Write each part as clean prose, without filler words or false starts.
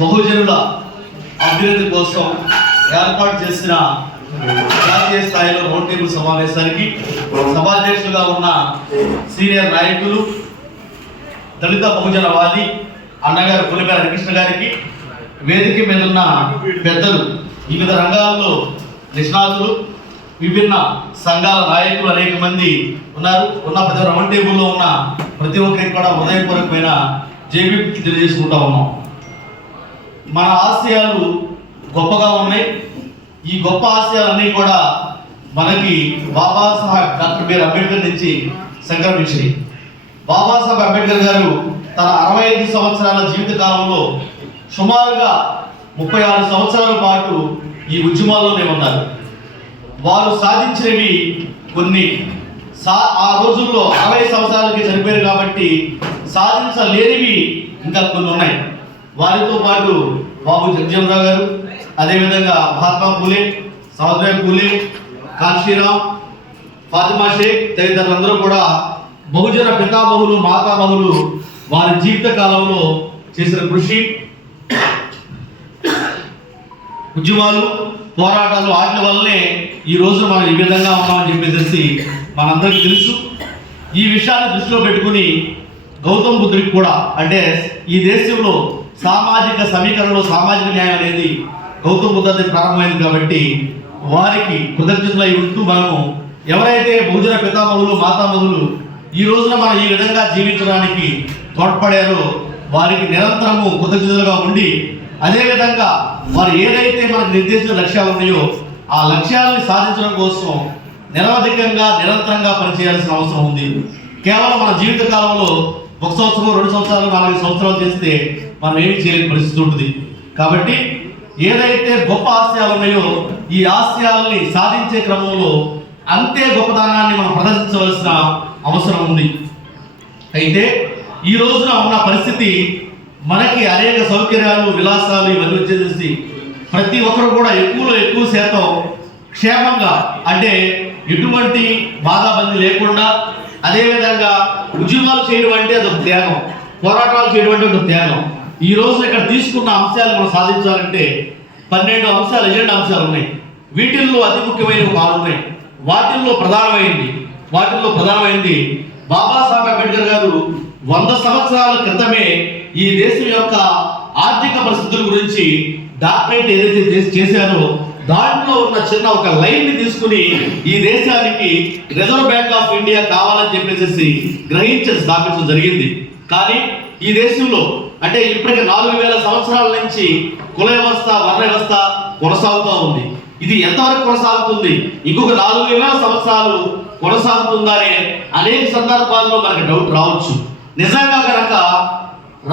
బహుజనుల అభివృద్ధి కోసం ఏర్పాటు చేసిన జాతీయ స్థాయిలో రౌండ్ టేబుల్ సమావేశానికి సభాధ్యక్షులుగా ఉన్న సీనియర్ నాయకులు దళిత బహుజనవాది అన్నగారు పులిపేర హరికృష్ణ గారికి, వేదిక మీద ఉన్న పెద్దలు, వివిధ రంగాల్లో నిష్ణాతులు, విభిన్న సంఘాల నాయకులు అనేక మంది ఉన్నారు. ప్రతి రౌండ్ టేబుల్లో ఉన్న ప్రతి ఒక్కరికి కూడా హృదయపూర్వకమైన జేబీ తెలియజేసుకుంటా ఉన్నాం. మన ఆశయాలు గొప్పగా ఉన్నాయి. ఈ గొప్ప ఆశయాలన్నీ కూడా మనకి బాబాసాహెబ్ డాక్టర్ బిఆర్ అంబేద్కర్ నుంచి సంక్రమించాయి. బాబాసాహెబ్ అంబేద్కర్ గారు తన 65 సంవత్సరాల జీవిత కాలంలో సుమారుగా 36 సంవత్సరాల పాటు ఈ ఉద్యమాల్లోనే ఉన్నారు. వారు సాధించినవి కొన్ని ఆ రోజుల్లో 60 సంవత్సరాలకి చనిపోయారు కాబట్టి సాధించలేనివి ఇంకా కొన్ని ఉన్నాయి. వారితో పాటు బాబు జగజీవనరావు గారు, అదేవిధంగా మహాత్మా పూలే, సావిత్రిబాయి పూలే, కాన్షీరామ్, ఫాతిమా షేక్ తదితరులందరూ కూడా బహుజన పితామహులు, మాతామహులు వారి జీవిత కాలంలో చేసిన కృషి, ఉద్యమాలు, పోరాటాలు, వాటి వల్లనే ఈ రోజు మనం ఈ విధంగా ఉన్నామని చెప్పేసి మనందరికీ తెలుసు. ఈ విషయాన్ని దృష్టిలో పెట్టుకుని గౌతమ్ బుద్ధుడికి కూడా, అంటే ఈ దేశంలో సామాజిక సమీకరణలో సామాజిక న్యాయం అనేది గౌతమ్ బుద్ధుడి ప్రారంభమైంది కాబట్టి వారికి కృతజ్ఞతలై ఉంటూ మనము ఎవరైతే బహుజన పితామహులు, మాతామహులు ఈ రోజున మనం ఈ విధంగా జీవించడానికి తోడ్పడారో వారికి నిరంతరము కృతజ్ఞతలుగా ఉండి, అదేవిధంగా వారు ఏదైతే మనకు నిర్దేశించిన లక్ష్యాలు ఉన్నాయో ఆ లక్ష్యాలను సాధించడం కోసం నిరవధికంగా నిరంతరంగా పనిచేయాల్సిన అవసరం ఉంది. కేవలం మన జీవిత కాలంలో 1 సంవత్సరం, 2 సంవత్సరాలు, 4 సంవత్సరాలు చేస్తే మనం ఏమీ చేయలేని పరిస్థితి ఉంటుంది. కాబట్టి ఏదైతే గొప్ప ఆశయాలు ఉన్నాయో ఈ ఆశయాల్ని సాధించే క్రమంలో అంతే గొప్పతనాన్ని మనం ప్రదర్శించవలసిన అవసరం ఉంది. అయితే ఈ రోజున ఉన్న పరిస్థితి మనకి అనేక సౌకర్యాలు, విలాసాలు ఇవన్నీ వచ్చేసి ప్రతి ఒక్కరు కూడా ఎక్కువలో ఎక్కువ శాతం క్షేమంగా, అంటే ఎటువంటి బాధాబంది లేకుండా, అదేవిధంగా ఉద్యమాలు చేయడం అంటే అదొక త్యాగం, పోరాటాలు చేయడం అంటే ఒక త్యాగం. ఈ రోజు ఇక్కడ తీసుకున్న అంశాలు మనం సాధించాలంటే 12 అంశాలు, 7 అంశాలు ఉన్నాయి. వీటిల్లో అతి ముఖ్యమైన 6 ఉన్నాయి. వాటిల్లో ప్రధానమైంది బాబాసాహెబ్ అంబేద్కర్ గారు 100 సంవత్సరాల క్రితమే ఈ దేశం యొక్క ఆర్థిక పరిస్థితుల గురించి డాక్టరేట్ ఏదైతే చేశారో దాంట్లో ఉన్న చిన్న ఒక లైన్ ని తీసుకుని ఈ దేశానికి రిజర్వ్ బ్యాంక్ ఆఫ్ ఇండియా కావాలని చెప్పేసి గ్రహించి స్థాపించడం జరిగింది. కానీ ఈ దేశంలో అంటే ఇప్పటికి 4000 సంవత్సరాల నుంచి కుల వ్యవస్థ, వర్ణ వ్యవస్థ కొనసాగుతూ ఉంది. ఇది ఎంతవరకు కొనసాగుతుంది, ఇంకొక 4000 సంవత్సరాలు కొనసాగుతుందనే అనేక సందర్భాల్లో మనకి డౌట్ రావచ్చు. నిజంగా కనుక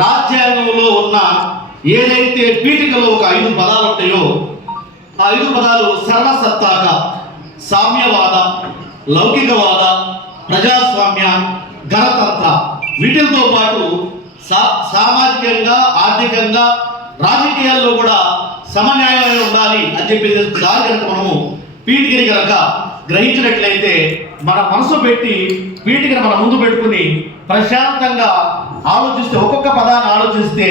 రాజ్యాంగంలో ఉన్న ఏదైతే పీఠికలో ఒక 5 పదాలు ఉంటాయో ఆ 5 పదాలు సర్వసత్తాక, సామ్యవాద, లౌకికవాద, ప్రజాస్వామ్య, గణతంత్ర, వీటితో పాటు సామాజికంగా, ఆర్థికంగా, రాజకీయాల్లో కూడా సమన్యాయం ఉండాలి అని చెప్పేసి దాని కనుక మనము పీఠికని కనుక గ్రహించినట్లయితే మన మనసు పెట్టి పీఠికను మన ముందు పెట్టుకుని ప్రశాంతంగా ఆలోచిస్తే, ఒక్కొక్క పదాన్ని ఆలోచిస్తే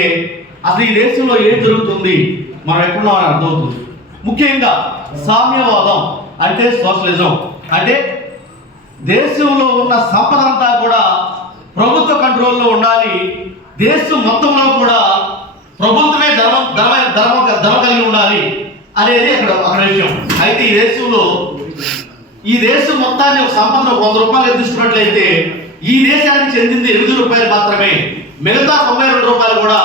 అసలు ఈ దేశంలో ఏం జరుగుతుంది, మనం ఎక్కడున్నామని అర్థమవుతుంది. ముఖ్యంగా సామ్యవాదం అంటే సోషలిజం, అంటే దేశంలో ఉన్న సంపద అంతా కూడా ప్రభుత్వ కంట్రోల్లో ఉండాలి, దేశం మొత్తంలో కూడా ప్రభుత్వమే ధర్మం కలిగి ఉండాలి అనేది అక్కడ విషయం. అయితే ఈ దేశం మొత్తాన్ని ఒక సంపదను 100 రూపాయలు తీసుకున్నట్లయితే ఈ దేశానికి చెందింది 8 రూపాయలు మాత్రమే, మిగతా 92 రూపాయలు కూడా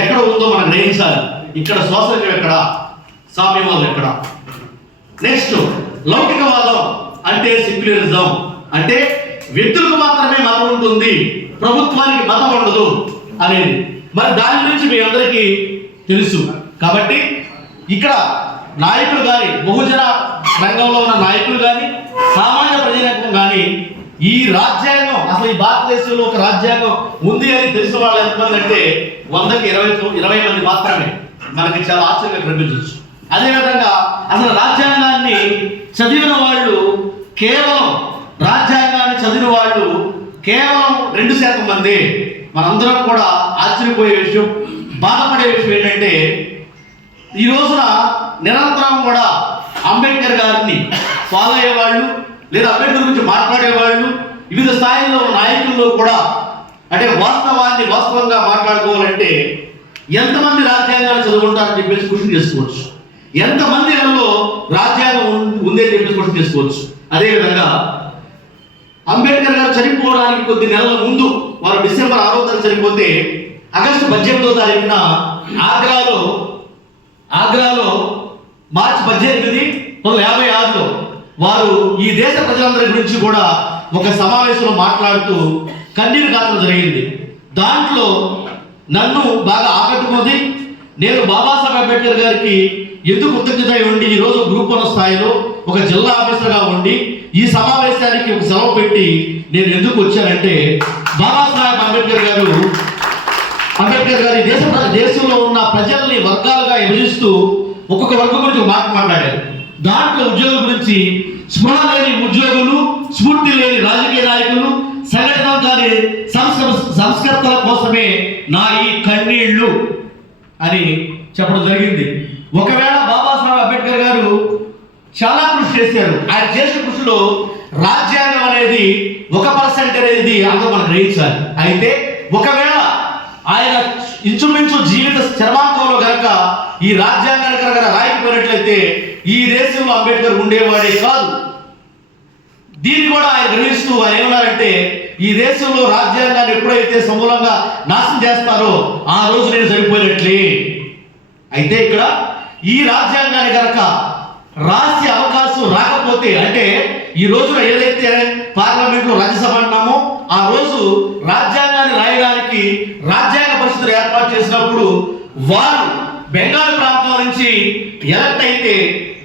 ఎక్కడ ఉందో మనం గ్రహించాలి. ఇక్కడ సోషలిజం ఎక్కడ, సామ్యవాదం ఎక్కడ? నెక్స్ట్ లౌకికవాదం అంటే సెక్యులరిజం, అంటే వ్యక్తులకు మాత్రమే మతం ఉంటుంది, ప్రభుత్వానికి మతం ఉండదు అనేది. మరి దాని గురించి మీ అందరికీ తెలుసు. కాబట్టి ఇక్కడ నాయకులు కానీ, బహుజన రంగంలో ఉన్న నాయకులు కానీ, సామాన్య ప్రజానికం కానీ ఈ రాజ్యాంగం, అసలు ఈ భారతదేశంలో ఒక రాజ్యాంగం ఉంది అని తెలిసిన వాళ్ళు ఎంతమంది అంటే 100కి 20 మంది మాత్రమే. మనకి చాలా ఆశ్చర్యంగా కనిపించవచ్చు. అదేవిధంగా అసలు రాజ్యాంగాన్ని చదివిన వాళ్ళు కేవలం వాళ్ళు కేవలం 2% మంది. మనందరం కూడా ఆశ్చర్యపోయే విషయం, బాధపడే విషయం ఏంటంటే ఈ రోజున నిరంతరం కూడా అంబేద్కర్ గారిని ఫాలో అయ్యేవాళ్ళు లేదా అంబేద్కర్ గురించి మాట్లాడేవాళ్ళు వివిధ స్థాయిలో నాయకుల్లో కూడా అంటే వాస్తవాన్ని వాస్తవంగా మాట్లాడుకోవాలంటే ఎంతమంది రాజ్యాంగాలు చదువుకుంటారని చెప్పేసి క్వశ్చన్ చేసుకోవచ్చు. ఎంతమంది నెలలో రాజ్యాంగం ఉందని చెప్పేసి క్వశ్చన్ చేసుకోవచ్చు. అదేవిధంగా అంబేద్కర్ గారు చనిపోవడానికి కొద్ది నెలల ముందు వారు డిసెంబర్ 6వ తారీఖు చనిపోతే ఆగస్టు 18వ తారీఖున ఆగ్రాలో మార్చి 18, 1956లో వారు ఈ దేశ ప్రజలందరి గురించి కూడా ఒక సమావేశంలో మాట్లాడుతూ కన్నీరు గాత్రం జరిగింది. దాంట్లో నన్ను బాగా ఆకట్టుకున్నది, నేను బాబాసాహెబ్ అంబేద్కర్ గారికి ఎందుకు కృతజ్ఞత ఉండి ఈరోజు గ్రూప్ 1 స్థాయిలో ఒక జిల్లా ఆఫీసర్గా ఉండి ఈ సమావేశానికి ఒక సెలవు పెట్టి నేను ఎందుకు వచ్చానంటే బాబాసాహెబ్ అంబేద్కర్ గారు దేశంలో ఉన్న ప్రజల్ని వర్గాలుగా విభజిస్తూ ఒక్కొక్క వర్గం గురించి ఒక మాట మాట్లాడారు. దాంట్లో ఉద్యోగుల గురించి స్పృహ లేని ఉద్యోగులు, స్ఫూర్తి లేని రాజకీయ నాయకులు, సంఘటన కాని సంస్కర్తల కోసమే నా ఈ కన్నీళ్లు అని చెప్పడం జరిగింది. ఒకవేళ బాబాసాహెబ్ అంబేద్కర్ గారు చాలా కృషి చేశారు. ఆయన చేసిన కృషిలో రాజ్యాంగం అనేది 1% అనేది అందరూ మనం గ్రహించాలి. అయితే ఒకవేళ ఆయన ఇంచుమించు జీవిత చర్మాంకంలో కనుక ఈ రాజ్యాంగాన్ని కనుక రాయకపోయినట్లయితే ఈ దేశంలో అంబేద్కర్ ఉండేవాడే కాదు. దీన్ని కూడా ఆయన గ్రహిస్తూ ఆయన ఏమన్నారంటే ఈ దేశంలో రాజ్యాంగాన్ని ఎప్పుడైతే సమూలంగా నాశనం చేస్తారో ఆ రోజు నేను సరిపోయినట్లే. అయితే ఇక్కడ ఈ రాజ్యాంగాన్ని కనుక రాసే అవకాశం రాకపోతే అంటే ఈ రోజున ఏదైతే పార్లమెంట్లో రాజ్యసభ అంటున్నామో ఆ రోజు రాజ్యాంగాన్ని రాయడానికి రాజ్యాంగ పరిషత్తులు ఏర్పాటు చేసినప్పుడు వారు బెంగాల్ ప్రాంతం నుంచి ఎలక్ట్ అయితే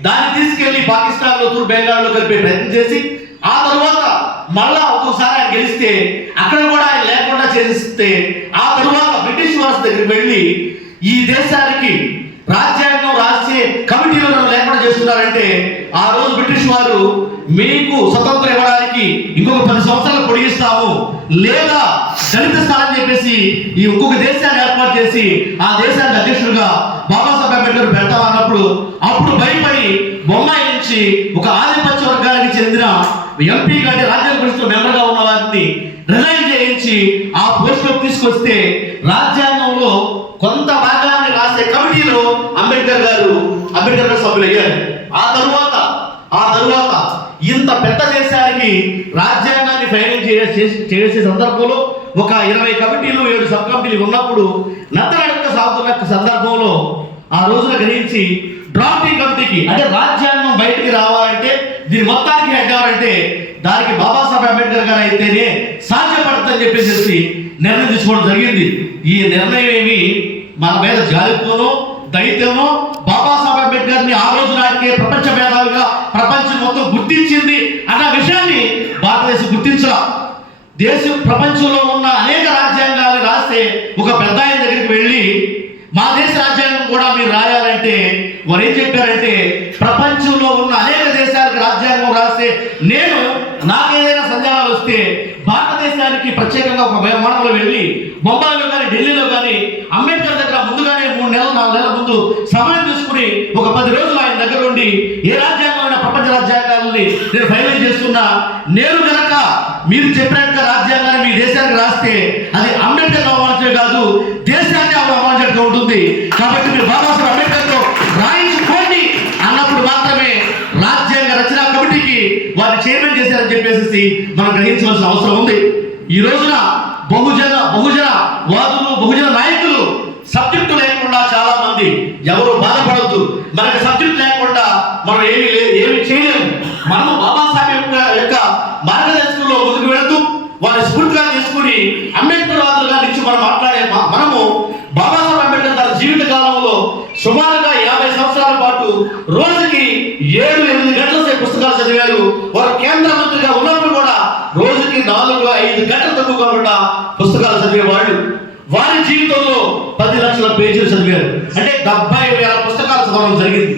దాన్ని తీసుకెళ్లి పాకిస్తాన్లో తూర్పు బెంగాల్లో కలిపే ప్రయత్నం చేసి ఆ తర్వాత మళ్ళా ఒక్కొక్కసారి ఆయన గెలిస్తే అక్కడ కూడా ఆయన లేకుండా చేసిస్తే ఆ తరువాత బ్రిటిష్ వారి దగ్గరికి వెళ్ళి ఈ దేశానికి రాజ్యాంగం రాసే కమిటీలను లేకుండా చేస్తున్నారంటే ఆ రోజు బ్రిటిష్ వారు మీకు స్వతంత్రం ఇవ్వడానికి ఇంకొక 10 సంవత్సరాలు పొడిగిస్తాము లేదా దళిత స్థానం చెప్పేసి ఈ ఇంకొక దేశాన్ని ఏర్పాటు చేసి ఆ దేశానికి అధ్యక్షుడిగా బాబాసాహెబ్ అంబేద్కర్ పెడతామన్నప్పుడు అప్పుడు భయపడి బొంబాయి నుంచి ఒక ఆధిపత్య వర్గానికి చెందిన ఎంపీ కానీ రాజ్యాంగ పరిషత్ మెంబర్గా ఉన్న వారిని రిజైన్ చేయించి ఆ పోస్టులోకి తీసుకొస్తే రాజ్యాంగంలో కొంత భాగాన్ని రాసే కమిటీలో అంబేద్కర్ గారు సభ్యులు అయ్యారు. ఆ తరువాత ఇంత పెద్ద దేశానికి రాజ్యాంగాన్ని ఫైనల్ చేసే సందర్భంలో ఒక 20 కమిటీలు 7 సబ్ కమిటీలు ఉన్నప్పుడు నత్తనడక సాగుతున్న సందర్భంలో ఆ రోజున గ్రహించి డ్రాఫ్టింగ్ కమిటీకి అంటే రాజ్యాంగం బయటికి రావాలంటే దీని మొత్తానికి హెడ్ అవ్వాలంటే దానికి బాబాసాహెబ్ అంబేద్కర్ గారు అయితేనే సాధ్యపడుతుందని చెప్పేసి నిర్ణయం తీసుకోవడం జరిగింది. ఈ నిర్ణయం ఏమి మన మీద జాలితోనో దైత్యమో బాబాసాహెబ్ అంబేద్కర్ని ఆ రోజు నాటికే ప్రపంచ మేధావిగా ప్రపంచం మొత్తం గుర్తించింది అన్న విషయాన్ని భారతదేశం గుర్తించరా. ప్రపంచంలో ఉన్న అనేక రాజ్యాంగాలు రాస్తే ఒక పెద్ద ఆయన దగ్గరికి వెళ్ళి మా దేశ రాజ్యాంగం కూడా మీరు రాయాలంటే వారు ఏం చెప్పారంటే ప్రపంచంలో ఉన్న అనేక దేశాలకు రాజ్యాంగం రాస్తే నేను నాకేదైనా సందేహాలు వస్తే భారతదేశానికి ప్రత్యేకంగా ఒక విమానంలో వెళ్ళి బొంబాయిలో కానీ ఢిల్లీలో కానీ అంబేద్కర్ దగ్గర ముందుగానే 3 నెలలు 4 నెలల ముందు సమయం తీసుకుని ఒక 10 రోజులు ఆయన దగ్గర ఉండి ఏ రాజ్యాంగమైన ప్రపంచ రాజ్యాంగాలని నేను ఫైనల్ చేస్తున్నా నేను కనుక మీరు చెప్పినట్టుగా రాజ్యాంగాన్ని మీ దేశానికి రాస్తే అది అంబేద్కర్ అవమానించే కాదు దేశాన్ని అవమానించడం ఉంటుంది. కాబట్టి మీరు బాబాసాహెబ్ అంబేద్కర్తో రాయించుకోండి అన్నప్పుడు మాత్రమే రాజ్యాంగ రచన కమిటీకి వారిని చైర్మన్ చేశారని చెప్పేసి మనం గ్రహించవలసిన అవసరం ఉంది. ఈ రోజున బహుజన వాదులు బహుజన నాయకులు సబ్జెక్టు లేకుండా చాలా మంది ఎవరు బాధపడద్దు. మనకి సబ్జెక్ట్ లేకుండా మనం ఏమి చేయలేము. మనము బాబాసాహెబ్ యొక్క మార్గదర్శకంలో ముందుకు వెళుతూ వారి స్ఫూర్తిగా తీసుకుని అంబేద్కర్ వాదులుగా నుంచి మనం మాట్లాడే మనము బాబాసాహెబ్ అంబేద్కర్ తన జీవిత కాలంలో సుమారుగా 50 సంవత్సరాల పాటు రోజుకి 7-8 గంటల సేపు పుస్తకాలు చదివారు. వారు కేంద్ర మంత్రిగా ఉన్నప్పుడు కూడా రోజుకి 4-5 గంటలు తక్కువ కాకుండా పుస్తకాలు చదివేవాళ్ళు. వారి జీవితంలో 10 లక్షల పేజీలు చదివారు. అంటే 70,000 పుస్తకాలు చదవడం జరిగింది.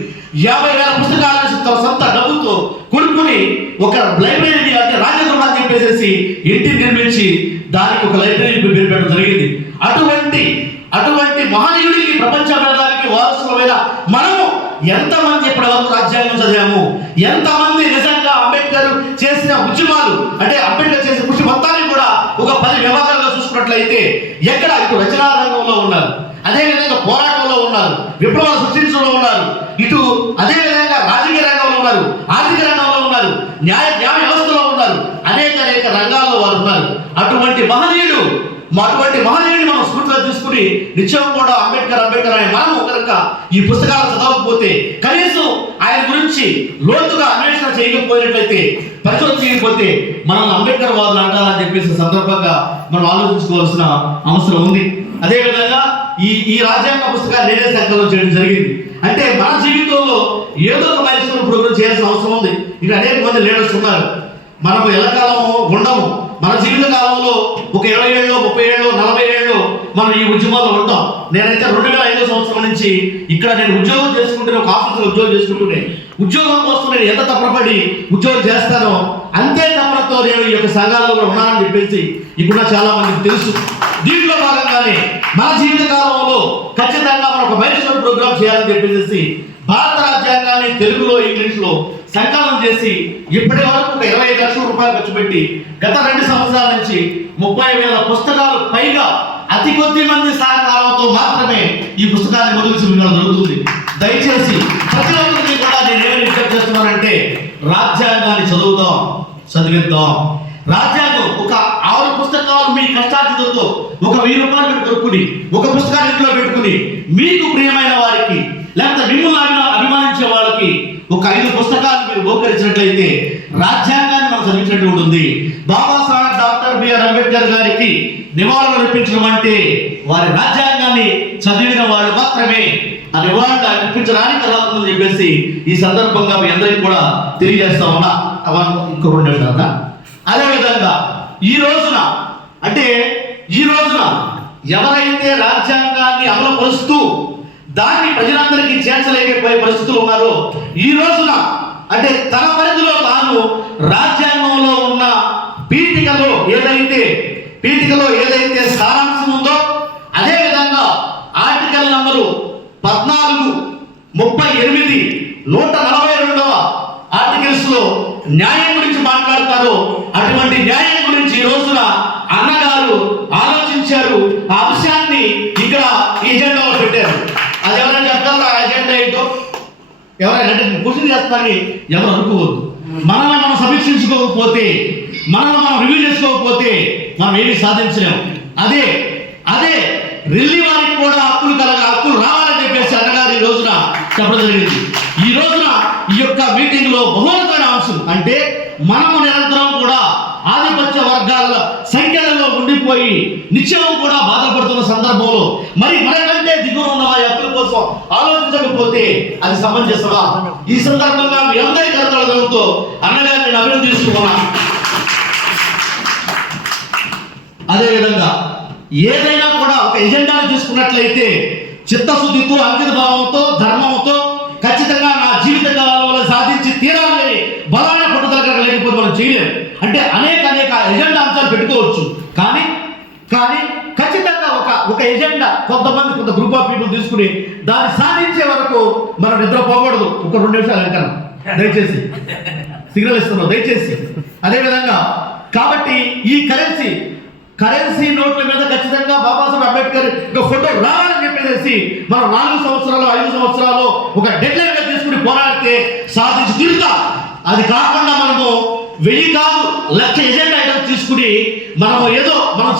50,000 పుస్తకాలను తన సొంత డబ్బుతో కొనుక్కుని ఒక లైబ్రరీ అంటే రాజగృహ చెప్పేసి ఇంటిని నిర్మించి దానికి ఒక లైబ్రరీ పేరు పెట్టడం జరిగింది. అటువంటి మహనీయుడికి ప్రపంచ మేధావికి వారసులమైన మనము ఎంతమంది ఇప్పటి వరకు రాజ్యాంగం చదివాము? ఎంతమంది నిజంగా అంబేద్కర్ చేసిన ఉద్యమాలు, అంటే అంబేద్కర్ చేసిన కృషి మొత్తాన్ని కూడా ఒక 10 విభాగాలుగా చూసుకున్నట్లయితే ఎక్కడ ఇటు రచనా రంగంలో ఉన్నారు, అదేవిధంగా పోరాటంలో ఉన్నారు, విప్లవాలు సృష్టించడంలో ఉన్నారు, ఇటు అదేవిధంగా రాజకీయ రంగంలో ఉన్నారు, ఆర్థిక రంగంలో ఉన్నారు, న్యాయ వ్యవస్థలో ఉన్నారు, అనేక రంగాల్లో వారు ఉన్నారు. అటువంటి మహనీయుడిని మనం స్ఫూర్తిగా తీసుకుని నిత్యం కూడా అంబేద్కర్ అనే మనము కనుక ఈ పుస్తకాలు చదవకపోతే, కనీసం ఆయన గురించి లోతుగా అన్వేషణ చేయకపోయినట్లయితే, పరిశోధన చేయకపోతే మనల్ని అంబేద్కర్ వాదులు అంటారని చెప్పేసి సందర్భంగా మనం ఆలోచించుకోవాల్సిన అవసరం ఉంది. అదేవిధంగా ఈ రాజ్యాంగ పుస్తకాలు నేనే సంకలనం చేయడం జరిగింది. అంటే మన జీవితంలో ఏదో ఒక మైలుస్టోన్ ప్రోగ్రామ్ చేయాల్సిన అవసరం ఉంది. ఇక అనేక మంది లీడర్స్ ఉన్నారు. మనము ఎల్లకాలం ఉండము. మన జీవిత కాలంలో ఒక 20 ఏళ్ళు, 30 ఏళ్ళు, 40 ఏళ్ళు మనం ఈ ఉద్యమాల్లో ఉంటాం. నేనైతే 2005 సంవత్సరం నుంచి ఇక్కడ నేను ఉద్యోగం చేసుకుంటూనే, ఒక ఆఫీసులో ఉద్యోగం చేసుకుంటూనే, ఉద్యోగం కోసం నేను ఎంత తప్పపడి ఉద్యోగం చేస్తానో అంతే తప్పతో నేను ఈ యొక్క సంఘాలలో కూడా ఉన్నానని చెప్పేసి ఇప్పుడు చాలా మందికి తెలుసు. దీంట్లో భాగంగానే మన జీవిత కాలంలో ఖచ్చితంగా మనం ఒక మైలుస్టోన్ ప్రోగ్రామ్ చేయాలని చెప్పేసి భారత రాజ్యాంగాన్ని తెలుగులో, ఇంగ్లీష్లో సంకలనం చేసి ఇప్పటి వరకు ఒక 25 లక్షల రూపాయలు ఖర్చు పెట్టి గత 2 సంవత్సరాల నుంచి 30,000 పుస్తకాలు పైగా అతి కొద్ది మంది సహకారంతో మాత్రమే ఈ పుస్తకాన్ని మొదలు చూపించడం జరుగుతుంది. దయచేసి ప్రతి ఒక్కరికి కూడా నేను ఏమని విజ్ఞప్తి చేస్తున్నానంటే, రాజ్యాంగాన్ని చదివిద్దాం. రాజ్యాంగం ఒక 6 పుస్తకాలు మీ కష్టార్జితంతో ఒక 1000 రూపాయలు పెట్టి కొనుక్కుని ఒక పుస్తకాన్ని ఇంట్లో పెట్టుకుని మీకు ప్రియమైన వారికి, లేకపోతే మిమ్మల్ని అభిమానించే వాళ్ళకి ఒక 5 పుస్తకాలు మీరు బహుకరించినట్లయితే రాజ్యాంగాన్ని మనం చదివించినట్టు ఉంటుంది. బాబాసాహెబ్ డాక్టర్ బిఆర్ అంబేద్కర్ గారికి నివాళులు అర్పించడం అంటే వారి రాజ్యాంగాన్ని చదివిన వాళ్ళు మాత్రమే ఆ నివాళులు అర్పించడానికి అర్హులని చెప్పేసి ఈ సందర్భంగా మీ అందరికీ కూడా తెలియజేస్తా ఉన్నా. ఇంకో 2 నిమిషాలు. అదేవిధంగా ఈ రోజున ఎవరైతే రాజ్యాంగాన్ని అమలుపరుస్తూ దాన్ని ప్రజలందరికీ చేర్చలేకపోయే పరిస్థితులు ఉన్నారో, ఈ రోజున అంటే తన పరిధిలో తాను రాజ్యాంగంలో ఉన్న పీఠికలో ఏదైతే సారాంశం ఉందో, అదే విధంగా ఆర్టికల్ నంబరు 14, 38, 142వ ఆర్టికల్స్ లో న్యాయం గురించి మాట్లాడతారో అటువంటి న్యాయం గురించి ఈ రోజున అన్నగారు ఆలోచించారు. ఆ అంశాన్ని ఇక్కడ ఎజెండాలో పెట్టారు. అది ఎవరైనా చెప్పగలరా? ఎజెండా ఏంటో ఎవరైనా అంటే క్వశ్చన్ చేస్తారని ఎవరు అనుకోవద్దు. మనల్ని మనం సమీక్షించుకోకపోతే, మనల్ని మనం రివ్యూ చేసుకోకపోతే మనం ఏమి సాధించలేము. అదే ఢిల్లీ వారికి కూడా హక్కులు రావాలని చెప్పేసి అన్నగారు ఈ రోజున చెప్పడం జరిగింది. ఈ రోజున ఈ యొక్క మీటింగ్ లో బహుళమైన అంశం అంటే మనము నిరంతరం కూడా ఆధిపత్య వర్గాల సంఖ్యలలో ఉండిపోయి నిత్యం కూడా బాధపడుతున్న సందర్భంలో మనకంటే దిగువ ఉన్న వారి హక్కుల కోసం ఆలోచించకపోతే అది సమంజసమా? ఈ సందర్భంగా మీ అందరి కర్తవ్యంతో అన్నగారిని నేను అభినందిస్తున్నా. అదేవిధంగా ఏదైనా కూడా ఒక ఎజెండాను తీసుకున్నట్లయితే చిత్తశుద్ధితో, అంకిత భావంతో, ధర్మంతో ఖచ్చితంగా నా జీవిత కాలంలో సాధించి తీరాలని బలమైన పట్టుదల లేకపోతే మనం చేయలేము. అంటే అనేక ఎజెండా అంశాలు పెట్టుకోవచ్చు, కానీ ఖచ్చితంగా ఒక ఎజెండా కొంత గ్రూప్ ఆఫ్ పీపుల్ తీసుకుని దాన్ని సాధించే వరకు మనం నిద్రపోకూడదు. ఒక 2 నిమిషాలు అంటాను, దయచేసి సిగ్నల్ ఇస్తున్నాం, దయచేసి. అదేవిధంగా కాబట్టి ఈ కరెన్సీ నోట్ల మీద ఖచ్చితంగా బాబాసాహెబ్ అంబేద్కర్ ఫోటో రావాలని చెప్పేసి మనం 4 సంవత్సరాలు 5 సంవత్సరాలు ఒక డెడ్ లైన్ గా తీసుకుని పోరాడితే సాధించి తీరుతాం. అది కాకుండా మనము 1000 కాదు 1,00,000 ఎజెండా ఐటమ్స్ తీసుకుని మనం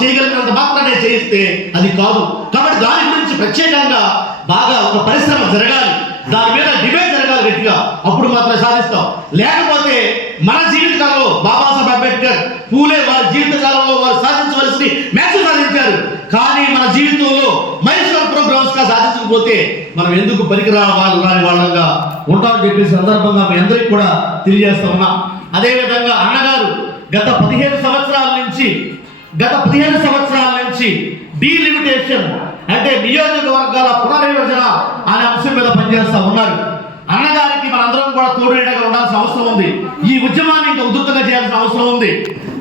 చేయగలిగినంత మాత్రమే చేయిస్తే అది కాదు. కాబట్టి దాని గురించి ప్రత్యేకంగా బాగా ఒక పరిశ్రమ జరగాలి, దాని మీద డిబేట్ జరగాలి గట్టిగా, అప్పుడు మాత్రమే సాధిస్తాం. లేకపోతే మన జీవితకాలంలో బాబాసాహెబ్ అంబేద్కర్, పూలే వారి జీవిత కాలంలో వారు సాధించవలసి మ్యాథ్స్ సాధించారు, కానీ మన జీవితంలో మైలుస్టోన్ ప్రోగ్రామ్స్ గా సాధించకపోతే మనం ఎందుకు రాని వాళ్ళంగా ఉంటామని చెప్పే సందర్భంగా మీ అందరికీ కూడా తెలియజేస్తా ఉన్నాం. అదేవిధంగా అన్నగారు గత 15 సంవత్సరాల నుంచి డీలిమిటేషన్ అంటే నియోజకవర్గాల పునర్విభజన అనే అంశం మీద పనిచేస్తా ఉన్నారు. అన్నగారికి మనందరం కూడా తోడుగా ఉండాల్సిన అవసరం ఉంది. ఈ ఉద్యమాన్ని ఇంకా ఉధృతంగా చేయాల్సిన అవసరం ఉంది.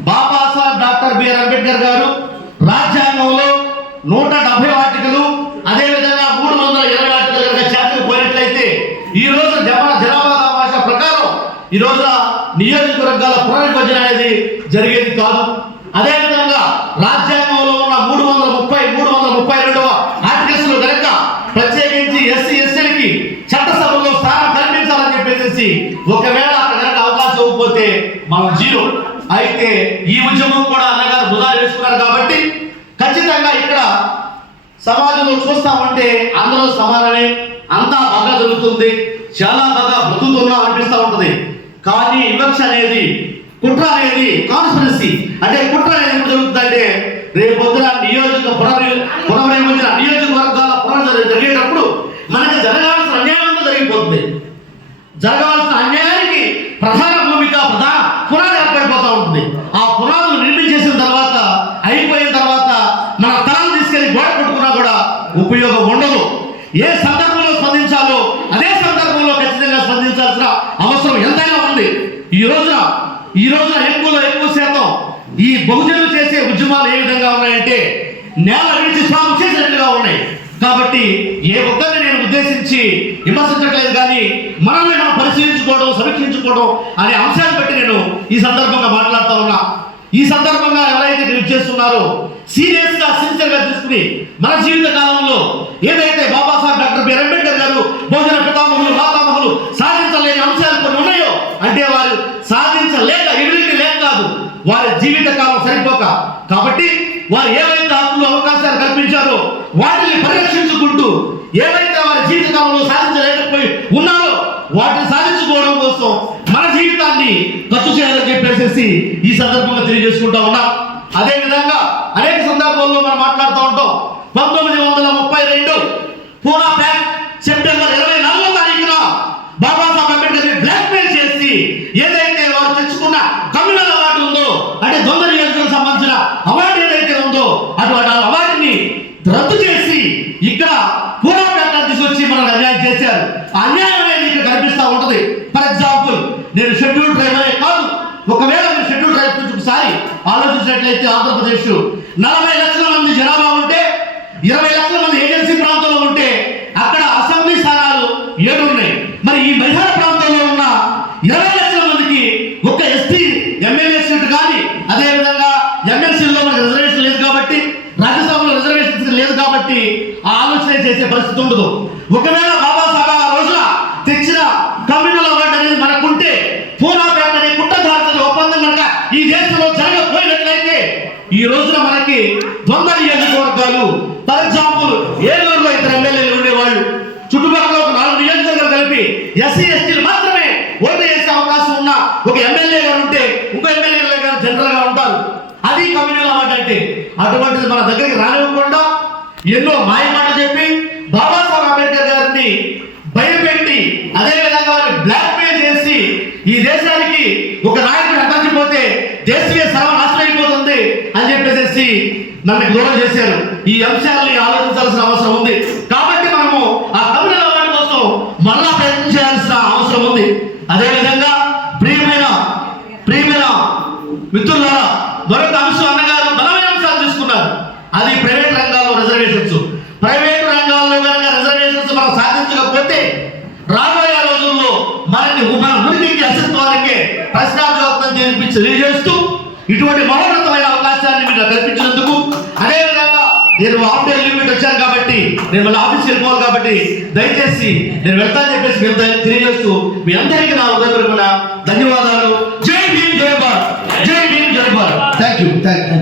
బాబాసాహెబ్ డాక్టర్ బిఆర్ అంబేద్కర్ గారు రాజ్యాంగంలో 170 ఆర్టికలు, అదేవిధంగా 320 ఆర్టికలు కనుక చేతకు పోయినట్లయితే ఈ రోజు జనాభా దామాషా ప్రకారం ఈ రోజు నియోజకవర్గాల పునర్విభజన అనేది జరిగేది కాదు. అదేవిధంగా రాజ్యాంగంలో ఉన్న 332 ఆర్టికల్స్ లో కనుక ప్రత్యేకించి ఎస్సీ ఎస్టీలకి చట్టసభలో స్థానం కల్పించాలని చెప్పేసి ఒకవేళ అక్కడ కనుక అవకాశం ఇవ్వకపోతే మనం జీరో. అయితే ఈ ఉద్యమం కూడా అన్నగారు బుధాలు వేసుకున్నారు కాబట్టి ఖచ్చితంగా ఇక్కడ సమాజంలో చూస్తామంటే అందరూ సమానమే, అంతా బాగా జరుగుతుంది, చాలా బాగా బ్రతుకుతున్నా అనిపిస్తూ ఉంటుంది. కానీ వివక్ష అనేది, కుట్ర అనేది, కాన్స్పిరసీ అంటే కుట్ర అనేది ఎప్పుడు జరుగుతుందంటే రేపు పొద్దున పునర్విభజన నియోజకవర్గాల పునర్విభజన జరిగేటప్పుడు మనకి జరగాల్సిన అన్యాయం జరిగిపోతుంది. జరగాల్సిన అన్యాయానికి ప్రధాన భూమిక, ప్రధాన పునాది ఏర్పడిపోతూ ఉంటుంది. ఆ పునాదులు నిర్మించేసిన తర్వాత అయిపోయిన తర్వాత మన తలను తీసుకెళ్లి గోడ కొట్టుకున్నా కూడా ఉపయోగం ఉండదు. ఏ సందర్భంలో స్పందించాలో అదే సందర్భంలో ఖచ్చితంగా స్పందించాల్సిన అవసరం ఎంతైనా ఉంది. ఈ రోజున ఎక్కువ శాతం ఈ బహుజనులు చేసే ఉద్యమాలు ఏ విధంగా ఉన్నాయంటే నేల విడిచి స్వామి చేసినట్లుగా ఉన్నాయి. కాబట్టి ఏ ఒక్కరిని నేను ఉద్దేశించి విమర్శించట్లేదు, కానీ మనల్ని మనం పరిశీలించుకోవడం, సమీక్షించుకోవడం అనే అంశాన్ని బట్టి నేను ఈ సందర్భంగా మాట్లాడుతూ ఉన్నా. ఈ సందర్భంగా ఎవరైతే యూజ్ చేస్తున్నారో సిన్సియర్గా తీసుకుని మన జీవిత కాలంలో ఏదైతే బాబాసాహెబ్ డాక్టర్ బిఆర్ అంబేద్కర్ గారు బహుజన పితామహులు, మాతామహులు సాధించలేని అంశాలు కొన్ని ఉన్నాయో అంటే వారు సాధించలేక, ఎబిలిటీ లేక కాదు, వారి జీవిత కాలం సరిపోక. కాబట్టి వారు ఏవైతే హక్కులు, అవకాశాలు కల్పించారో వాటిని పరిరక్షించుకుంటూ ఏవైతే వారి జీవిత కాలంలో సాధించలేకపోయి ఉన్నారో వాటిని సాధించుకోవడం కోసం మన జీవితాన్ని ఖర్చు చేయాలని చెప్పేసి ఈ సందర్భంగా తెలియజేసుకుంటా ఉన్నాం. అదేవిధంగా అనేక సందర్భాల్లో మనం మాట్లాడుతూ ఉంటాం. 1932 పూనా ప్యాక్ సెప్టెంబర్ 24వ తారీఖున బాబాసాహెబ్ అంబేద్కర్ బ్లాక్మెయిల్ చేసి ఏదైతే వారు తెచ్చుకున్న కమ్యూనల్ అవార్డు ఉందో అంటే ద్వంద్వ నియోజకవర్గం సంబంధించిన అవార్డు ఏదైతే ఉందో అటువంటి అవార్డుని రద్దు చేసి ఇక్కడ పూనా ప్యాక్ తీసుకొచ్చి మనం అన్యాయం చేశారు. ఆ అన్యాయం అనేది ఇక్కడ కనిపిస్తూ ఉంటుంది. ఫర్ ఎగ్జాంపుల్, నేను షెడ్యూల్ ట్రైబ్ అనే కాదు, ఒకవేళ మీరు షెడ్యూల్ ట్రైబ్ గురించి ఒకసారి ఆలోచించినట్లయితే ఆంధ్రప్రదేశ్ 40 లక్షల మంది జనాభా ఉంటే 20 లక్షల మంది ఏజెన్సీ ప్రాంతంలో ఉంటే అక్కడ అసెంబ్లీ స్థానాలు 7 ఉన్నాయి. మరి ఈ మైదాన ప్రాంతంలో ఉన్న 20 లక్షల మందికి ఒక ఎస్టీ ఎమ్మెల్యే సీట్ కానీ, అదేవిధంగా ఎమ్మెల్సీలో మనకి రిజర్వేషన్ లేదు కాబట్టి, రాజ్యసభలో రిజర్వేషన్ లేదు కాబట్టి ఆ ఆలోచన చేసే పరిస్థితి ఉండదు. ఒకవేళ బాబాసాహెబ్ ఆ రోజున తెచ్చిన కమ్యూనల్ అవార్డు అనేది మనకుంటే పూనా ప్యాక్ అనే కుట్రదారుల ఒప్పందం కనుక ఈ దేశంలో జరగకపోయినట్లయితే ఈ రోజున మనకి ద్వంద్వ నియోజకవర్గాలు, ఫర్ ఎగ్జాంపుల్ ఏలూరులో 2 ఎమ్మెల్యేలు ఉండేవాళ్ళు, చుట్టుపక్కల ఒక 4 నియోజకవర్గాలు కలిపి ఎస్సీ ఎస్టీలు మాత్రమే ఓటు వేసే అవకాశం ఉన్న ఒక ఎమ్మెల్యే గారు ఉంటే ఇంకో ఎమ్మెల్యే గారు జనరల్ గా ఉంటారు. అది కమ్యూనల్ అవార్డు అంటే. అటువంటిది మన దగ్గరికి రానివ్వకుండా ఎన్నో మాయమాటలు చెప్పి బాబాసాహెబ్ అంబేద్కర్ గారిని భయపెట్టి అదేవిధంగా వారిని బ్లాక్మెయిల్ చేసి ఈ దేశానికి ఒక నాయకుడు అంతరిపోతే దేశీయ సర్వనాశనం అయిపోతుంది అని చెప్పేసి నన్ను దూరం చేశారు. ఈ అంశాలని ఆలోచించాల్సిన అవసరం ఉంది. కాబట్టి మనము ఆ కమ్యూనల్ అవార్డు కోసం మళ్ళా ప్రయత్నం చేయాల్సిన అవసరం ఉంది. అదేవిధంగా ప్రియమైన మిత్రులారా, మరొక అంశం అన్నగారు బలమైన అంశాలు తీసుకున్నారు. అది ప్రైవేట్ రంగాల్లో రిజర్వేషన్స్. ప్రైవేట్ రంగాల్లో కనుక రిజర్వేషన్స్ మనం సాధించకపోతే రాబోయే రోజుల్లో మన ఉనికికి అస్తిత్వానికి ప్రశ్నార్థకం తెలియజేస్తూ ఇటువంటి మహోన్నతమైన అవకాశాన్ని మీరు కల్పించినందుకు, అదేవిధంగా నేను హాఫ్ డే లిమిట్ వచ్చాను కాబట్టి నేను మళ్ళీ ఆఫీస్కి వెళ్ళిపోవాలి కాబట్టి దయచేసి నేను వెళ్తాను చెప్పేసి మీరు తెలియజేస్తూ మీ అందరికీ నా హృదయపూర్వక ధన్యవాదాలు. జై భీమ్, జై భారత్. జై భీమ్, జై భారత్. Thank you.